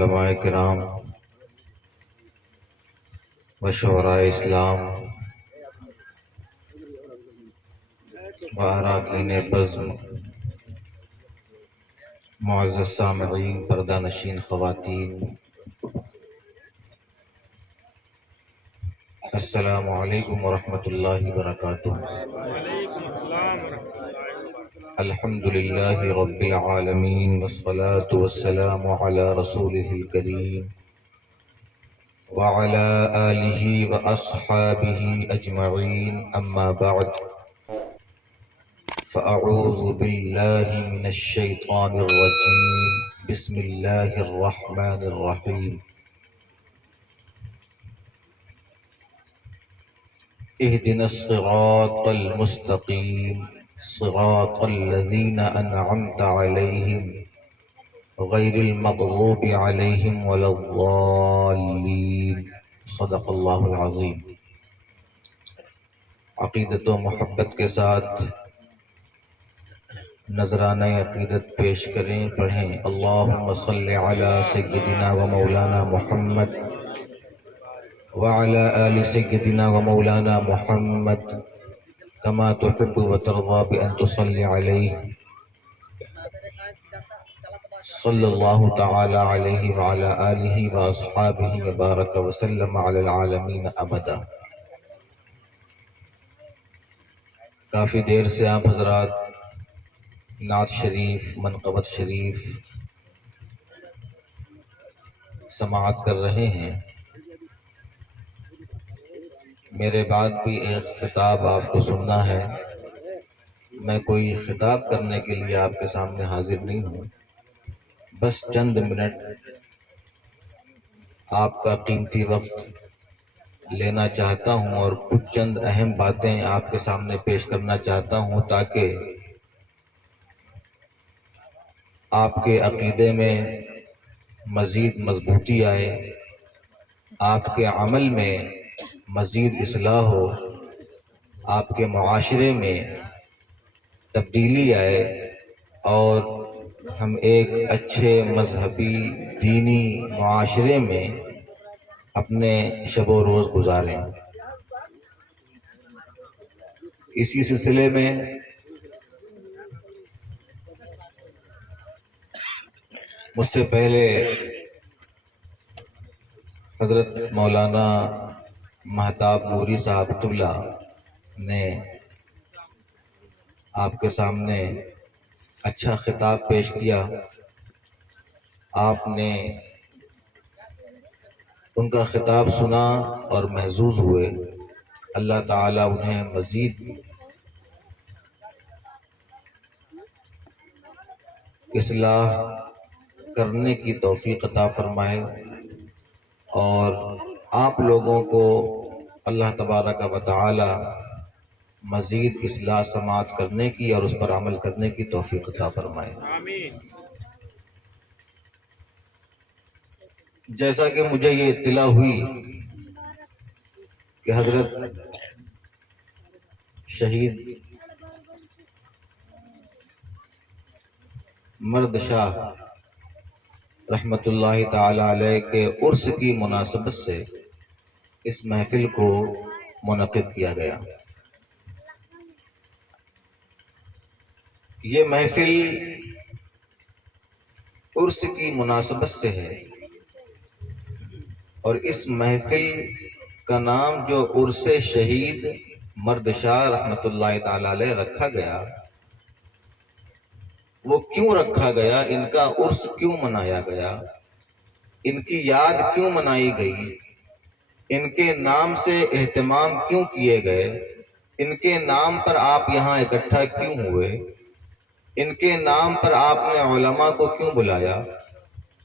علماء کرام و شعراء اسلام و اراکین بزم، معزز سامعین، پردہ نشین خواتین، السلام علیکم ورحمۃ اللہ وبرکاتہ۔ الحمد للہ رب العالمین والصلاة والسلام علی رسولہ الکریم وعلی آلہ واصحابہ اجمعین، اما بعد فاعوذ باللہ من الشیطان الرجیم، بسم اللہ الرحمن الرحیم۔ اهدنا الصراط المستقیم صراط الذین انعمت علیہم غیر المغضوب علیہم ولا الضالین، صدق اللہ العظیم۔ عقیدت و محبت کے ساتھ نذرانہ عقیدت پیش کریں، پڑھیں اللہم صلی علی سیدنا و مولانا محمد وعلى آل سيدنا ومولانا محمد كما تحب وترضى بأن تصلي عليه صلى الله تعالى عليه وعلى آله وأصحابه وبارك وسلم على العالمين أبدا۔ کافی دیر سے آپ حضرات نعت شریف، منقبت شریف سماعت کر رہے ہیں۔ میرے بعد بھی ایک خطاب آپ کو سننا ہے۔ میں کوئی خطاب کرنے کے لیے آپ کے سامنے حاضر نہیں ہوں، بس چند منٹ آپ کا قیمتی وقت لینا چاہتا ہوں اور کچھ چند اہم باتیں آپ کے سامنے پیش کرنا چاہتا ہوں تاکہ آپ کے عقیدے میں مزید مضبوطی آئے، آپ کے عمل میں مزید اصلاح ہو، آپ کے معاشرے میں تبدیلی آئے اور ہم ایک اچھے مذہبی دینی معاشرے میں اپنے شب و روز گزاریں۔ اسی سلسلے میں مجھ سے پہلے حضرت مولانا مہتاب نوری صاحب اللہ نے آپ کے سامنے اچھا خطاب پیش کیا۔ آپ نے ان کا خطاب سنا اور محظوظ ہوئے۔ اللہ تعالیٰ انہیں مزید اصلاح کرنے کی توفیق عطا فرمائے اور آپ لوگوں کو اللہ تبارک و تعالی مزید اصلاح سماعت کرنے کی اور اس پر عمل کرنے کی توفیق عطا فرمائے۔ جیسا کہ مجھے یہ اطلاع ہوئی کہ حضرت شہید مرد شاہ رحمت اللہ تعالی علیہ کے عرس کی مناسبت سے اس محفل کو منعقد کیا گیا۔ یہ محفل عرس کی مناسبت سے ہے اور اس محفل کا نام جو عرس شہید مرد شاہ رحمت اللہ تعالی علیہ رکھا گیا، وہ کیوں رکھا گیا، ان کا عرس کیوں منایا گیا، ان کی یاد کیوں منائی گئی، ان کے نام سے اہتمام کیوں کیے گئے، ان کے نام پر آپ یہاں اکٹھا کیوں ہوئے، ان کے نام پر آپ نے علماء کو کیوں بلایا،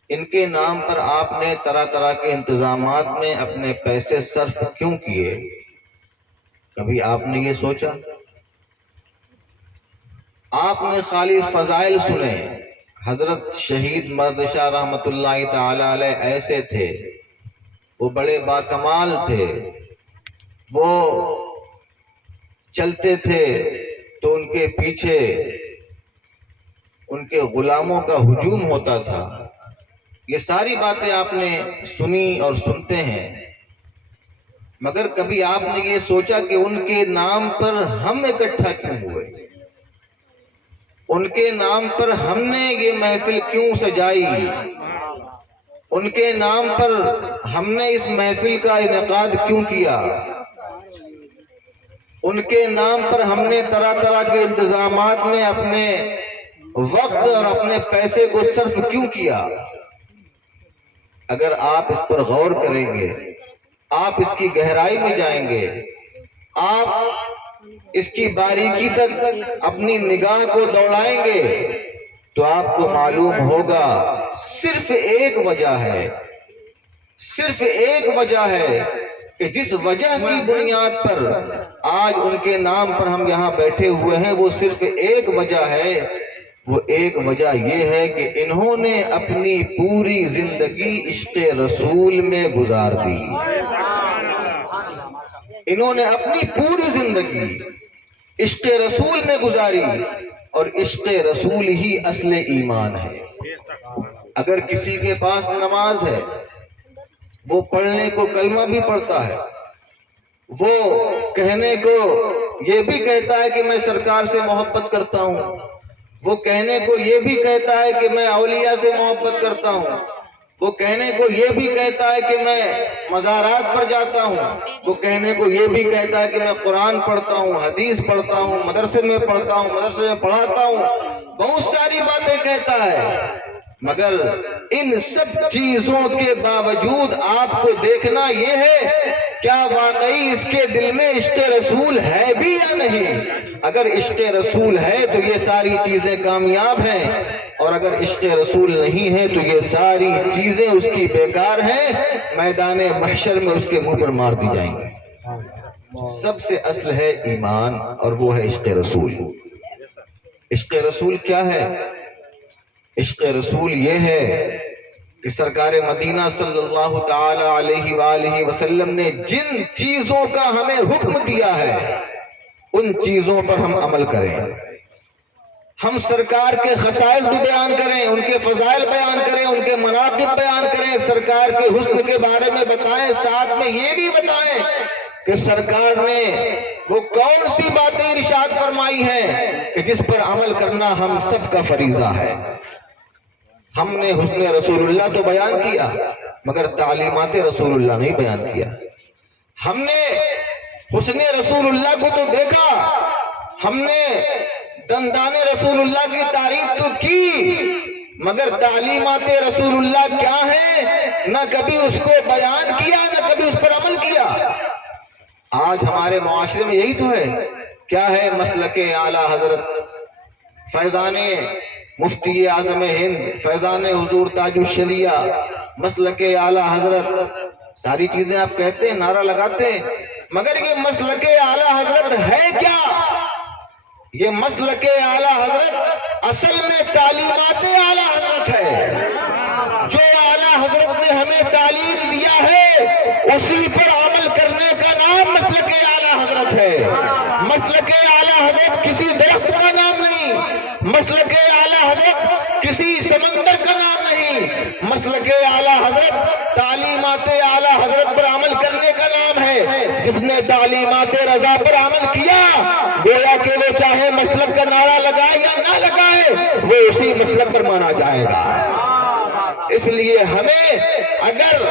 ان کے نام پر آپ نے طرح طرح کے انتظامات میں اپنے پیسے صرف کیوں کیے، کبھی آپ نے یہ سوچا؟ آپ نے خالی فضائل سنے۔ حضرت شہید مرد شاہ رحمت اللہ تعالی علیہ ایسے تھے، وہ بڑے باکمال تھے، وہ چلتے تھے تو ان کے پیچھے ان کے غلاموں کا ہجوم ہوتا تھا، یہ ساری باتیں آپ نے سنی اور سنتے ہیں، مگر کبھی آپ نے یہ سوچا کہ ان کے نام پر ہم اکٹھا کیوں ہوئے؟ ان کے نام پر ہم نے یہ محفل کیوں سجائی؟ ان کے نام پر ہم نے اس محفل کا انعقاد کیوں کیا؟ ان کے نام پر ہم نے طرح طرح کے انتظامات میں اپنے وقت اور اپنے پیسے کو صرف کیوں کیا؟ اگر آپ اس پر غور کریں گے، آپ اس کی گہرائی میں جائیں گے، آپ اس کی باریکی تک اپنی نگاہ کو دوڑائیں گے، تو آپ کو معلوم ہوگا صرف ایک وجہ ہے، صرف ایک وجہ ہے کہ جس وجہ کی بنیاد پر آج ان کے نام پر ہم یہاں بیٹھے ہوئے ہیں، وہ صرف ایک وجہ ہے۔ وہ ایک وجہ یہ ہے کہ انہوں نے اپنی پوری زندگی عشق رسول میں گزار دی۔ انہوں نے اپنی پوری زندگی عشق رسول میں گزاری، اور عشق رسول ہی اصل ایمان ہے۔ اگر کسی کے پاس نماز ہے، وہ پڑھنے کو کلمہ بھی پڑھتا ہے، وہ کہنے کو یہ بھی کہتا ہے کہ میں سرکار سے محبت کرتا ہوں، وہ کہنے کو یہ بھی کہتا ہے کہ میں اولیاء سے محبت کرتا ہوں، وہ کہنے کو یہ بھی کہتا ہے کہ میں مزارات پر جاتا ہوں، وہ کہنے کو یہ بھی کہتا ہے کہ میں قرآن پڑھتا ہوں، حدیث پڑھتا ہوں، مدرسے میں پڑھتا ہوں، مدرسے میں پڑھاتا ہوں، بہت ساری باتیں کہتا ہے، مگر ان سب چیزوں کے باوجود آپ کو دیکھنا یہ ہے کیا واقعی اس کے دل میں عشق رسول ہے بھی یا نہیں۔ اگر عشق رسول ہے تو یہ ساری چیزیں کامیاب ہیں، اور اگر عشق رسول نہیں ہے تو یہ ساری چیزیں اس کی بیکار ہیں، میدان محشر میں اس کے منہ پر مار دی جائیں گی۔ سب سے اصل ہے ایمان، اور وہ ہے عشق رسول۔ عشق رسول کیا ہے؟ عشق رسول یہ ہے کہ سرکار مدینہ صلی اللہ تعالی علیہ وآلہ وسلم نے جن چیزوں کا ہمیں حکم دیا ہے، ان چیزوں پر ہم عمل کریں، ہم سرکار کے خصائص بھی بیان کریں، ان کے فضائل بیان کریں، ان کے مناقب بیان کریں، سرکار کے حسن کے بارے میں بتائیں، ساتھ میں یہ بھی بتائیں کہ سرکار نے وہ کون سی باتیں ارشاد فرمائی ہیں کہ جس پر عمل کرنا ہم سب کا فریضہ ہے۔ ہم نے حسن رسول اللہ تو بیان کیا، مگر تعلیمات رسول اللہ نہیں بیان کیا۔ ہم نے حسن رسول اللہ کو تو دیکھا، ہم نے دندان رسول اللہ کی تعریف تو کی، مگر تعلیمات رسول اللہ کیا ہیں نہ کبھی اس کو بیان کیا، نہ کبھی اس پر عمل کیا۔ آج ہمارے معاشرے میں یہی تو ہے۔ کیا ہے مسلک اعلیٰ حضرت فیضان مفتی اعظم ہند، فیضان حضور تاج الشریعہ، مسلک اعلیٰ حضرت، ساری چیزیں آپ کہتے ہیں، نعرہ لگاتے ہیں، مگر یہ مسلک اعلیٰ حضرت ہے کیا؟ یہ مسلک اعلیٰ حضرت اصل میں تعلیمات اعلیٰ حضرت ہے۔ جو اعلیٰ حضرت نے ہمیں تعلیم دیا ہے، اسی پر عمل کرنے کا نام مسلک اعلیٰ حضرت ہے۔ مسلک اعلیٰ حضرت کسی درخت کا نام نہیں، مسلک اعلیٰ حضرت کسی سمندر کا نام نہیں، مسلک اعلیٰ حضرت تعلیمات اعلیٰ حضرت پر عمل کرنے کا نام ہے۔ جس نے تعلیمات رضا پر عمل کیا، گویا کہ وہ چاہے مسلک کا نعرہ لگائے یا نہ لگائے، وہ اسی مسلک پر مانا جائے گا۔ اس لیے ہمیں اگر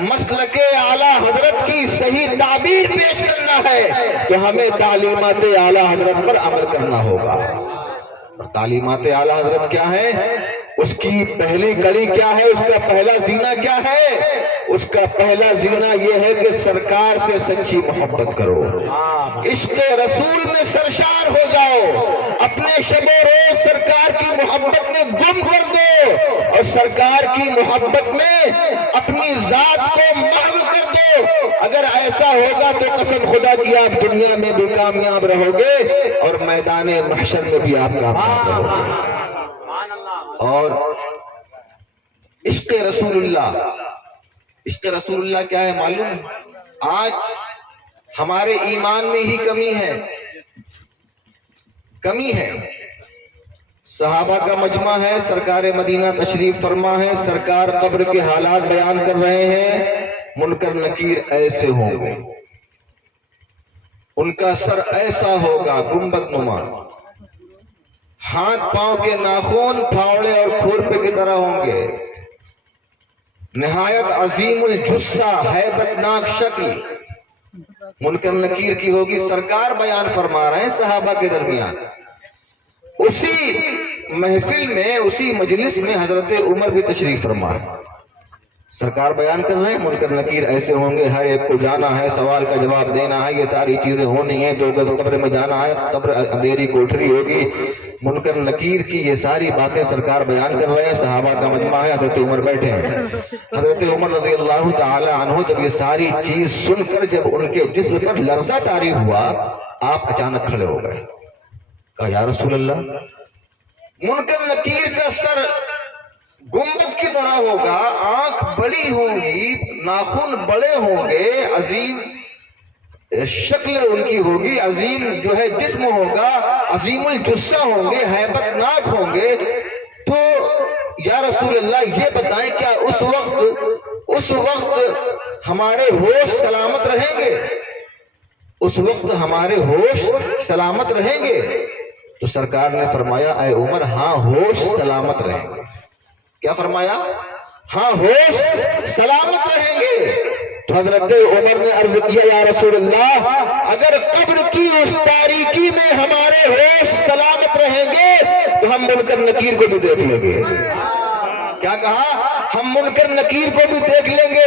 مسلک اعلیٰ حضرت کی صحیح تعبیر پیش کرنا ہے تو ہمیں تعلیمات اعلیٰ حضرت پر عمل کرنا ہوگا۔ اور تعلیمات اعلیٰ حضرت کیا ہے؟ اس کی پہلی کڑی کیا ہے؟ اس کا پہلا زینہ کیا ہے؟ اس کا پہلا زینہ یہ ہے کہ سرکار سے سچی محبت کرو، عشق رسول میں سرشار ہو جاؤ، اپنے شب و روز سرکار کی محبت میں گم کر دو، اور سرکار کی محبت میں اپنی ذات کو محو کر دو۔ اگر ایسا ہوگا تو قسم خدا کی آپ دنیا میں بھی کامیاب رہو گے، اور میدان محشر میں بھی آپ کامیاب رہو گے۔ اور عشق رسول اللہ، عشق رسول اللہ کیا ہے معلوم؟ آج ہمارے ایمان میں ہی کمی ہے، کمی ہے۔ صحابہ کا مجمع ہے، سرکار مدینہ تشریف فرما ہے، سرکار قبر کے حالات بیان کر رہے ہیں۔ منکر نکیر ایسے ہوں گے، ان کا سر ایسا ہوگا گنبد نما، ہاتھ پاؤں کے ناخن پھاوڑے اور کھرپے کی طرح ہوں گے، نہایت عظیم الجثہ ہیبت ناک شکل منکر نکیر کی ہوگی۔ سرکار بیان فرما رہے ہیں صحابہ کے درمیان۔ اسی محفل میں، اسی مجلس میں حضرت عمر بھی تشریف فرما ہے۔ سرکار بیان کر رہے ہیں منکر نکیر ایسے ہوں گے، ہر ایک کو جانا ہے، سوال کا جواب دینا ہے، یہ ساری چیزیں ہونی ہیں، 2 گز قبر میں جانا ہے، قبر اندھیری کوٹھری ہوگی۔ منکر نکیر کی یہ ساری باتیں سرکار بیان کر رہے ہیں، صحابہ کا مجمع ہے، حضرت عمر بیٹھے ہیں۔ حضرت عمر رضی اللہ تعالی عنہ جب یہ ساری چیز سن کر جب ان کے جسم پر لرزہ طاری ہوا، آپ اچانک کھڑے ہو گئے، کہا یا رسول اللہ، منکر نکیر کا سر گنبد کی طرح ہوگا، آنکھ بڑی ہوں گی، ناخن بڑے ہوں گے، عظیم شکل ان کی ہوگی، عظیم جو ہے جسم ہوگا، عظیم الجثہ ہوں گے، ہیبت ناک ہوں گے۔ تو یا رسول اللہ یہ بتائیں کیا اس وقت ہمارے ہوش سلامت رہیں گے؟ اس وقت ہمارے ہوش سلامت رہیں گے؟ تو سرکار نے فرمایا اے عمر ہاں ہوش سلامت رہیں گے۔ کیا فرمایا؟ ہاں ہوش سلامت رہیں گے۔ تو حضرت عمر نے عرض کیا یا رسول اللہ اگر قبر کی اس تاریکی میں ہمارے ہوش سلامت رہیں گے تو ہم منکر نکیر کو بھی دیکھ لیں گے۔ کیا کہا؟ ہم منکر نکیر کو بھی دیکھ لیں گے۔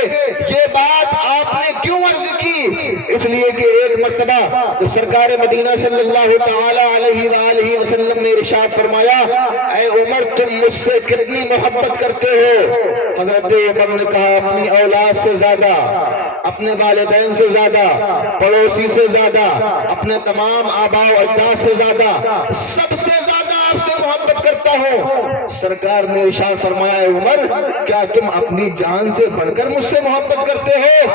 یہ بات آپ نے کیوں عرض کی؟ اس لیے کہ ایک مرتبہ تو سرکار مدینہ صلی اللہ تعالی علیہ وآلہ وسلم نے ارشاد فرمایا اے عمر تم مجھ سے کتنی محبت کرتے ہو؟ حضرت عمر نے کہا اپنی اولاد سے زیادہ، اپنے والدین سے زیادہ، پڑوسی سے زیادہ، اپنے تمام آباء و اجداد سے زیادہ، سب سے زیادہ آپ سے محبت کرتا ہوں۔ سرکار نے ارشاد فرمایا اے عمر کیا تم اپنی جان سے بڑھ کر مجھ سے محبت کرتے ہو؟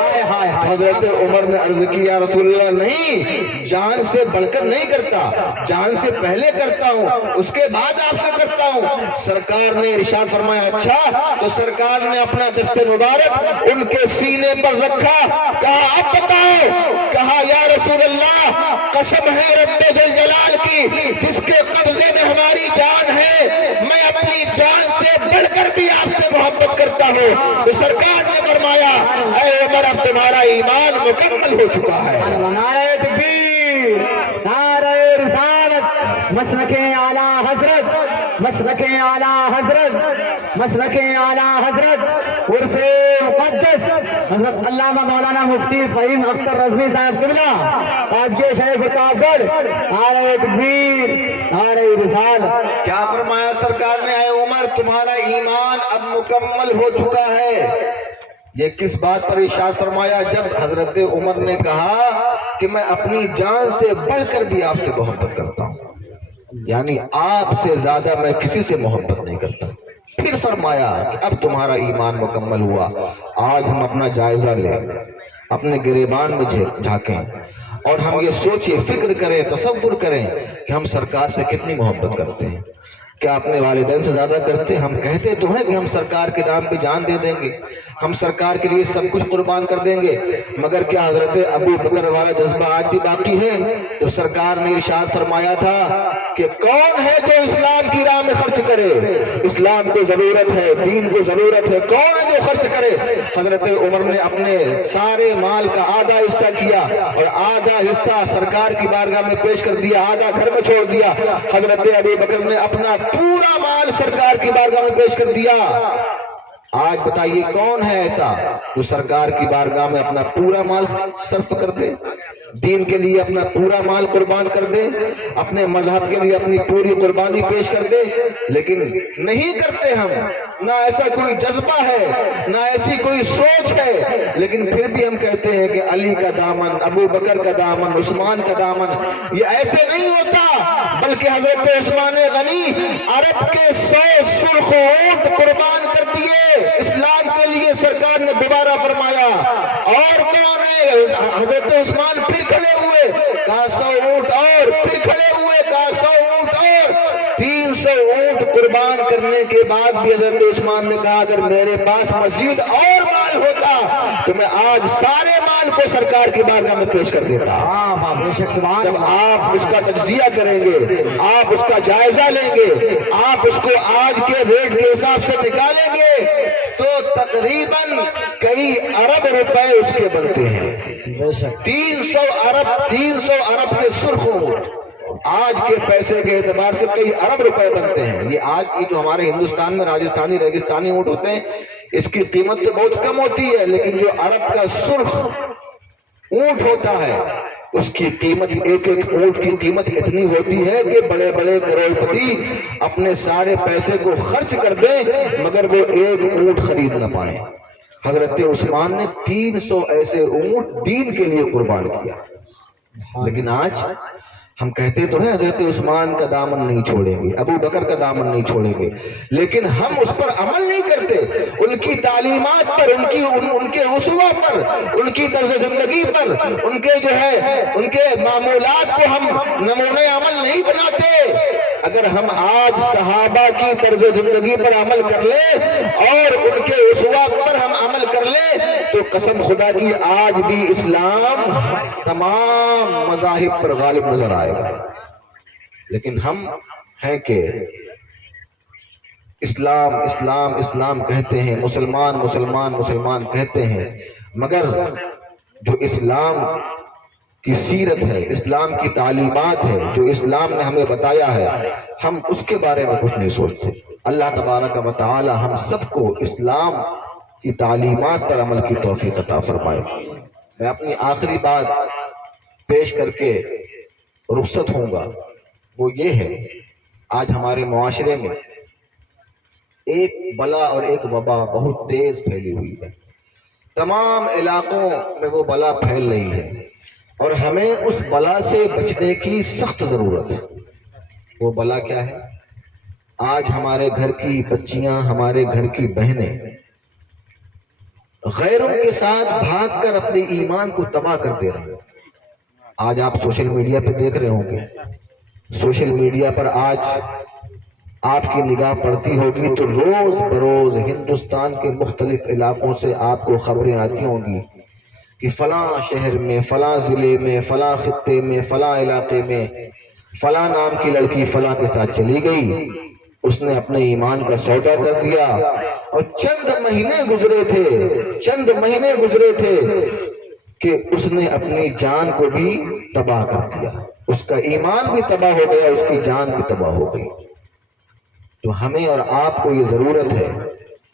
حضرت عمر نے عرض کی یا رسول اللہ نہیں، جان سے بڑھ کر نہیں کرتا، جان سے پہلے کرتا ہوں، اس کے بعد آپ سے کرتا ہوں۔ سرکار نے ارشاد فرمایا اچھا، تو سرکار نے اپنا دست مبارک ان کے سینے پر رکھا، کہا اب بتاؤ، کہا یا رسول اللہ قسم ہے رب ذوالجلال کی جس کے قبضے میں ہماری جان ہے، میں اپنی جان سے بڑھ کر بھی آپ سے محبت کرتا ہوں۔ تو سرکار نے فرمایا اے عمر اب تمہارا ایمان مکمل ہو چکا ہے۔ نعرہ تکبیر، نعرہ رسالت، مسلک اعلیٰ حضرت، مسلک اعلیٰ حضرت، مسلک اعلیٰ حضرت، عرس مقدس حضرت علامہ مولانا مفتی فہیم اختر رضوی صاحب قبلہ آج کے شیخ پرتاپ گڑھ، نعرہ تکبیر، نعرہ رسالت۔ کیا فرمایا سرکار نے اے عمر تمہارا ایمان اب مکمل ہو چکا ہے۔ یہ کس بات پر ارشاد فرمایا؟ جب حضرت عمر نے کہا کہ میں اپنی جان سے بڑھ کر بھی آپ سے محبت کرتا ہوں، یعنی آپ سے زیادہ میں کسی سے محبت نہیں کرتا۔ پھر فرمایا کہ اب تمہارا ایمان مکمل ہوا۔ آج ہم اپنا جائزہ لیں، اپنے گریبان میں جھانکیں اور ہم یہ سوچیں، فکر کریں، تصور کریں کہ ہم سرکار سے کتنی محبت کرتے ہیں۔ کیا اپنے والدین سے زیادہ کرتے؟ ہم کہتے تو ہیں کہ ہم سرکار کے نام پہ جان دے دیں گے، ہم سرکار کے لیے سب کچھ قربان کر دیں گے، مگر کیا حضرت ابو بکر والا جذبہ آج بھی باقی ہے؟ تو سرکار نے ارشاد فرمایا تھا کہ کون ہے جو اسلام کی راہ میں خرچ کرے؟ اسلام کو ضرورت ہے، دین کو ضرورت ہے، کون ہے جو خرچ کرے؟ حضرت عمر نے اپنے سارے مال کا آدھا حصہ کیا اور آدھا حصہ سرکار کی بارگاہ میں پیش کر دیا، آدھا گھر میں چھوڑ دیا۔ حضرت ابو بکر نے اپنا پورا مال سرکار کی بارگاہ میں پیش کر دیا۔ آج بتائیے کون ہے ایسا جو سرکار کی بارگاہ میں اپنا پورا مال صرف کر دے، دین کے لیے اپنا پورا مال قربان کر دے، اپنے مذہب کے لیے اپنی پوری قربانی پیش کر دے؟ لیکن نہیں کرتے ہم، نہ ایسا کوئی جذبہ ہے، نہ ایسی کوئی سوچ ہے، لیکن پھر بھی ہم کہتے ہیں کہ علی کا دامن، ابو بکر کا دامن، عثمان کا دامن، یہ ایسے نہیں ہوتا، بلکہ حضرت عثمان غنی عرب کے 100 سرخ اونٹ قربان کر دیے اسلام کے لیے۔ سرکار نے دوبارہ فرمایا اور کون ہے؟ حضرت عثمان پھر کھڑے ہوئے، کہا 100 اونٹ اور، پھر کھڑے ہوئے، کہا 100 اونٹ اور، 300 مانگنے کے بعد بھی حضرت عثمان نے کہا اگر میرے پاس مزید اور مال ہوتا تو میں آج سارے مال کو سرکار کی بارگاہ میں پیش کر دیتا. ہاں بے شک سبحان جب اللہ. آپ اس کا تجزیہ کریں گے, آپ اس کا جائزہ لیں گے, آپ اس کو آج کے ریٹ کے حساب سے نکالیں گے تو تقریباً کئی ارب روپے اس کے بنتے ہیں. بے شک 300 ارب کے سرخ اونٹ آج کے پیسے کے اعتبار سے کئی ارب روپے بنتے ہیں. یہ آج کی جو ہمارے ہندوستان میں راجستھانی ریگستانی اونٹ ہوتے ہیں اس کی قیمت تو بہت کم ہوتی ہے, لیکن جو عرب کا سرخ اونٹ ہوتا ہے اس کی قیمت, ایک ایک اونٹ کی قیمت اتنی ہوتی ہے کہ بڑے بڑے کروڑپتی اپنے سارے پیسے کو خرچ کر دیں مگر وہ ایک اونٹ خرید نہ پائیں. حضرت عثمان نے 300 ایسے اونٹ دین کے لیے قربان کیا. لیکن آج ہم کہتے تو ہیں حضرت عثمان کا دامن نہیں چھوڑیں گے, ابو بکر کا دامن نہیں چھوڑیں گے, لیکن ہم اس پر عمل نہیں کرتے. ان کی تعلیمات پر, ان کے اسوہ پر, ان کی طرز زندگی پر, ان کے جو ہے ان کے معمولات کو ہم نمونہ عمل نہیں بناتے. اگر ہم آج صحابہ کی طرز زندگی پر عمل کر لیں اور ان کے اسوہ پر ہم عمل کر لیں تو قسم خدا کی آج بھی اسلام تمام مذاہب پر غالب نظر آئے گا. لیکن ہم ہیں کہ اسلام اسلام اسلام کہتے ہیں, مسلمان مسلمان مسلمان کہتے ہیں, مگر جو اسلام کی سیرت ہے, اسلام کی تعلیمات ہے, جو اسلام نے ہمیں بتایا ہے, ہم اس کے بارے میں کچھ نہیں سوچتے. اللہ تبارک و تعالی ہم سب کو اسلام کی تعلیمات پر عمل کی توفیق عطا فرمائے. میں اپنی آخری بات پیش کر کے رخصت ہوں گا, وہ یہ ہے آج ہمارے معاشرے میں ایک بلا اور ایک وبا بہت تیز پھیلی ہوئی ہے. تمام علاقوں میں وہ بلا پھیل رہی ہے اور ہمیں اس بلا سے بچنے کی سخت ضرورت ہے. وہ بلا کیا ہے؟ آج ہمارے گھر کی بچیاں, ہمارے گھر کی بہنیں غیروں کے ساتھ بھاگ کر اپنے ایمان کو تباہ کر دے رہے ہیں. آج آپ سوشل میڈیا پہ دیکھ رہے ہوں گے, سوشل میڈیا پر آج آپ کی نگاہ پڑتی ہوگی تو روز بروز ہندوستان کے مختلف علاقوں سے آپ کو خبریں آتی ہوں گی کہ فلاں شہر میں, فلاں ضلع میں, فلاں خطے میں, فلاں علاقے میں فلاں نام کی لڑکی فلاں کے ساتھ چلی گئی, اس نے اپنے ایمان کا سودا کر دیا اور چند مہینے گزرے تھے کہ اس نے اپنی جان کو بھی تباہ کر دیا. اس کا ایمان بھی تباہ ہو گیا, اس کی جان بھی تباہ ہو گئی. تو ہمیں اور آپ کو یہ ضرورت ہے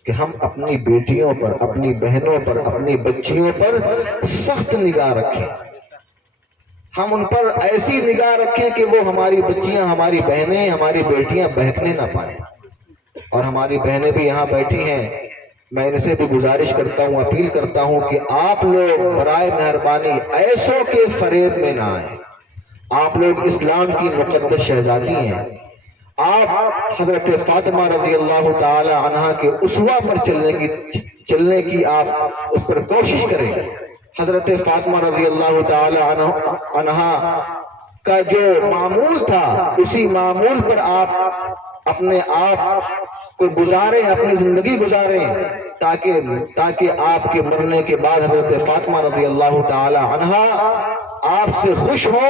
کہ ہم اپنی بیٹیوں پر, اپنی بہنوں پر, اپنی بچیوں پر سخت نگاہ رکھیں. ہم ان پر ایسی نگاہ رکھیں کہ وہ ہماری بچیاں, ہماری بہنیں, ہماری بیٹیاں بہکنے نہ پائیں. اور ہماری بہنیں بھی یہاں بیٹھی ہیں, میں ان سے بھی گزارش کرتا ہوں, اپیل کرتا ہوں کہ آپ لوگ برائے مہربانی ایسوں کے فریب میں نہ آئیں. آپ لوگ اسلام کی مقدس شہزادی ہیں. آپ حضرت فاطمہ رضی اللہ تعالی عنہا کے اسوہ پر چلنے کی آپ اس پر کوشش کریں. حضرت فاطمہ رضی اللہ تعالی عنہا کا جو معمول تھا اسی معمول پر آپ اپنے آپ کو گزاریں, اپنی زندگی گزاریں, تاکہ آپ کے مرنے کے بعد حضرت فاطمہ رضی اللہ تعالی عنہا آپ سے خوش ہو,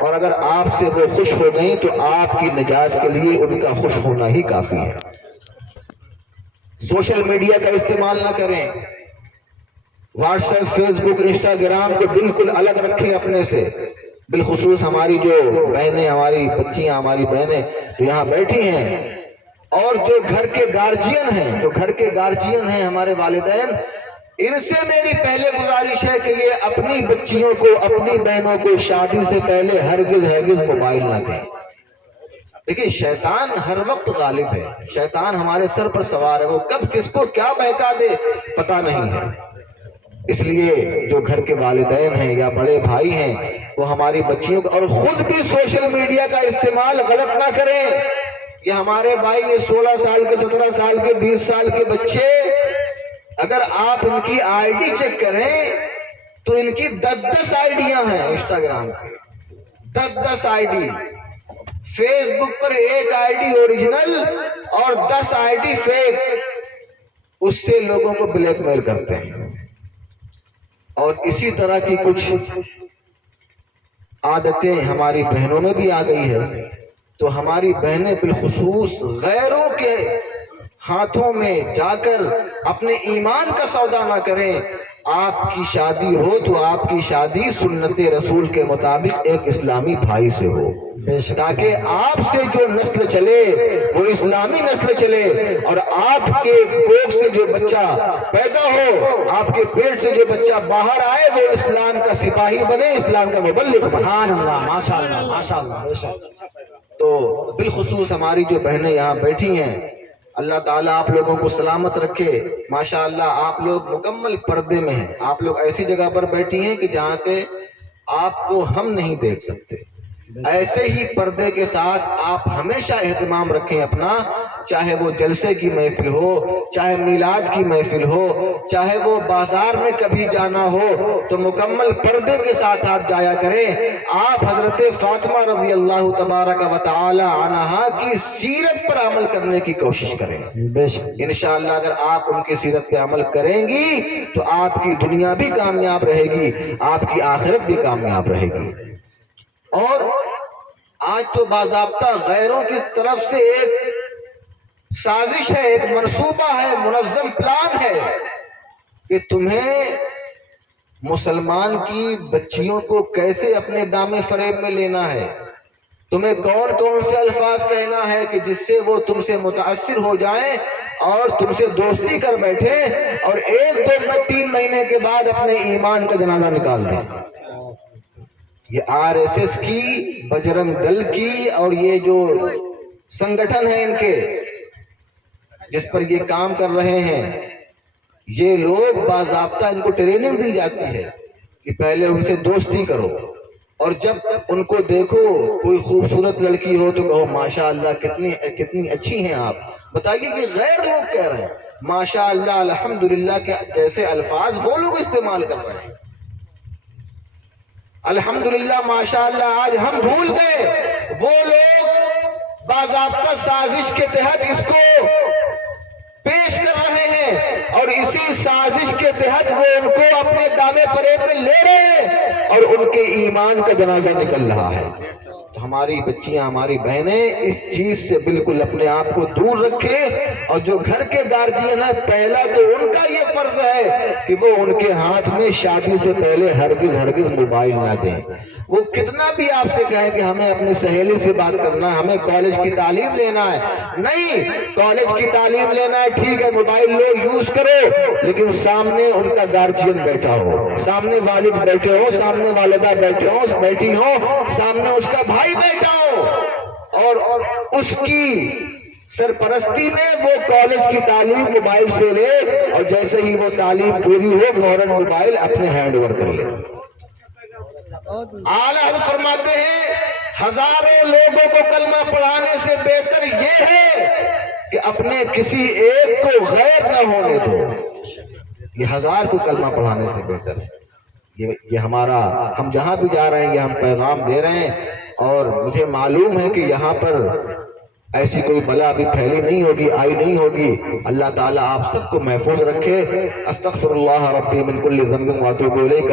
اور اگر آپ سے وہ خوش ہو گئیں تو آپ کی نجات کے لیے ان کا خوش ہونا ہی کافی ہے. سوشل میڈیا کا استعمال نہ کریں, واٹس ایپ, فیس بک, انسٹاگرام کو بالکل الگ رکھیں اپنے سے. بالخصوص ہماری جو بہنیں, ہماری بچیاں, ہماری بہنیں جو یہاں بیٹھی ہیں, اور جو گھر کے گارجین ہیں, ہمارے والدین, ان سے میری پہلے گزارش ہے کہ یہ اپنی بچیوں کو, اپنی بہنوں کو شادی سے پہلے ہرگز موبائل نہ دیں. دیکھیں شیطان ہر وقت غالب ہے, شیطان ہمارے سر پر سوار ہے, وہ کب کس کو کیا بہکا دے پتہ نہیں ہے. اس لیے جو گھر کے والدین ہیں یا بڑے بھائی ہیں وہ ہماری بچیوں کا, اور خود بھی سوشل میڈیا کا استعمال غلط نہ کریں. یہ ہمارے بھائی, یہ 16 سال کے, 17 سال کے, 20 سال کے بچے, اگر آپ ان کی آئی ڈی چیک کریں تو ان کی 10 آئی ڈیاں ہیں انسٹاگرام کی, 10 آئی ڈی, فیس بک پر ایک آئی ڈی اوریجنل اور 10 آئی ڈی فیک، اس سے لوگوں کو بلیک میل کرتے ہیں. اور اسی طرح کی کچھ عادتیں ہماری بہنوں میں بھی آ گئی ہے. تو ہماری بہنیں بالخصوص غیروں کے ہاتھوں میں جا کر اپنے ایمان کا سودا نہ کریں. آپ کی شادی ہو تو آپ کی شادی سنت رسول کے مطابق ایک اسلامی بھائی سے ہو، تاکہ آپ سے جو نسل چلے وہ اسلامی نسل چلے، اور آپ کے کوکھ سے جو بچہ پیدا ہو، آپ کے پیٹ سے جو بچہ باہر آئے، وہ اسلام کا سپاہی بنے، اسلام کا مبلغ بنے. سبحان اللہ، ماشاء اللہ، ماشاء اللہ، بے شک. تو بالخصوص ہماری جو بہنیں یہاں بیٹھی ہیں، اللہ تعالیٰ آپ لوگوں کو سلامت رکھے. ماشاءاللہ آپ لوگ مکمل پردے میں ہیں. آپ لوگ ایسی جگہ پر بیٹھی ہیں کہ جہاں سے آپ کو ہم نہیں دیکھ سکتے. ایسے ہی پردے کے ساتھ آپ ہمیشہ اہتمام رکھیں اپنا، چاہے وہ جلسے کی محفل ہو، چاہے میلاد کی محفل ہو، چاہے وہ بازار میں کبھی جانا ہو، تو مکمل پردے کے ساتھ آپ جایا کریں. آپ حضرت فاطمہ رضی اللہ تبارک و تعالی عنہا کی سیرت پر عمل کرنے کی کوشش کریں. بے شک. انشاءاللہ اگر آپ ان کی سیرت پہ عمل کریں گی تو آپ کی دنیا بھی کامیاب رہے گی، آپ کی آخرت بھی کامیاب رہے گی. اور آج تو باضابطہ غیروں کی طرف سے ایک سازش ہے، ایک منصوبہ ہے، منظم پلان ہے کہ تمہیں مسلمان کی بچیوں کو کیسے اپنے دامے فریب میں لینا ہے، تمہیں کون کون سے الفاظ کہنا ہے کہ جس سے وہ تم سے متاثر ہو جائیں اور تم سے دوستی کر بیٹھے، اور 1-2-3 مہینے کے بعد اپنے ایمان کا جنازہ نکال دیں. یہ RSS کی، بجرنگ دل کی، اور یہ جو سنگٹھن ہیں ان کے جس پر یہ کام کر رہے ہیں، یہ لوگ باضابطہ ان کو ٹریننگ دی جاتی ہے کہ پہلے ان سے دوستی کرو، اور جب ان کو دیکھو کوئی خوبصورت لڑکی ہو تو کہو ماشاءاللہ کتنی اچھی ہیں آپ. بتائیے کہ غیر لوگ کہہ رہے ہیں ماشاءاللہ الحمدللہ کے جیسے الفاظ وہ لوگ استعمال کر رہے ہیں. الحمدللہ ماشاءاللہ آج ہم بھول گئے، وہ لوگ باضابطہ سازش کے تحت اس کو پیش کر رہے ہیں، اور اسی سازش کے تحت وہ ان کو اپنے دامے فریب میں لے رہے ہیں اور ان کے ایمان کا جنازہ نکل رہا ہے. تو ہماری بچیاں، ہماری بہنیں اس چیز سے بالکل اپنے آپ کو دور رکھیں. اور جو گھر کے گارجین ہیں، پہلا تو ان کا یہ فرض ہے کہ وہ ان کے ہاتھ میں شادی سے پہلے ہرگز موبائل نہ دیں. وہ کتنا بھی آپ سے کہیں کہ ہمیں اپنی سہیلی سے بات کرنا ہے، ہمیں کالج کی تعلیم لینا ہے، نہیں، کالج کی تعلیم لینا ہے ٹھیک ہے، موبائل لو، یوز کرو، لیکن سامنے ان کا گارجین بیٹھا ہو، سامنے والد بیٹھے ہو، سامنے والدہ بیٹھی ہو، سامنے اس کا بھائی بیٹھا ہو، اور اس کی سرپرستی میں وہ کالج کی تعلیم موبائل سے لے، اور جیسے ہی وہ تعلیم پوری ہو فوراً موبائل اپنے ہینڈ اوور کر لے. اعلیٰ حضرت فرماتے ہیں ہزاروں لوگوں کو کلمہ پڑھانے سے بہتر یہ ہے کہ اپنے کسی ایک کو غیر نہ ہونے دو. یہ 1000 کو کلمہ پڑھانے سے بہتر ہے. یہ ہمارا، ہم جہاں بھی جا رہے ہیں یہ ہم پیغام دے رہے ہیں. اور مجھے معلوم ہے کہ یہاں پر ایسی کوئی بلا ابھی پھیلی نہیں ہوگی، آئی نہیں ہوگی. اللہ تعالیٰ آپ سب کو محفوظ رکھے. استغفر اللہ ربی من کل ذنب واتوب الیہ.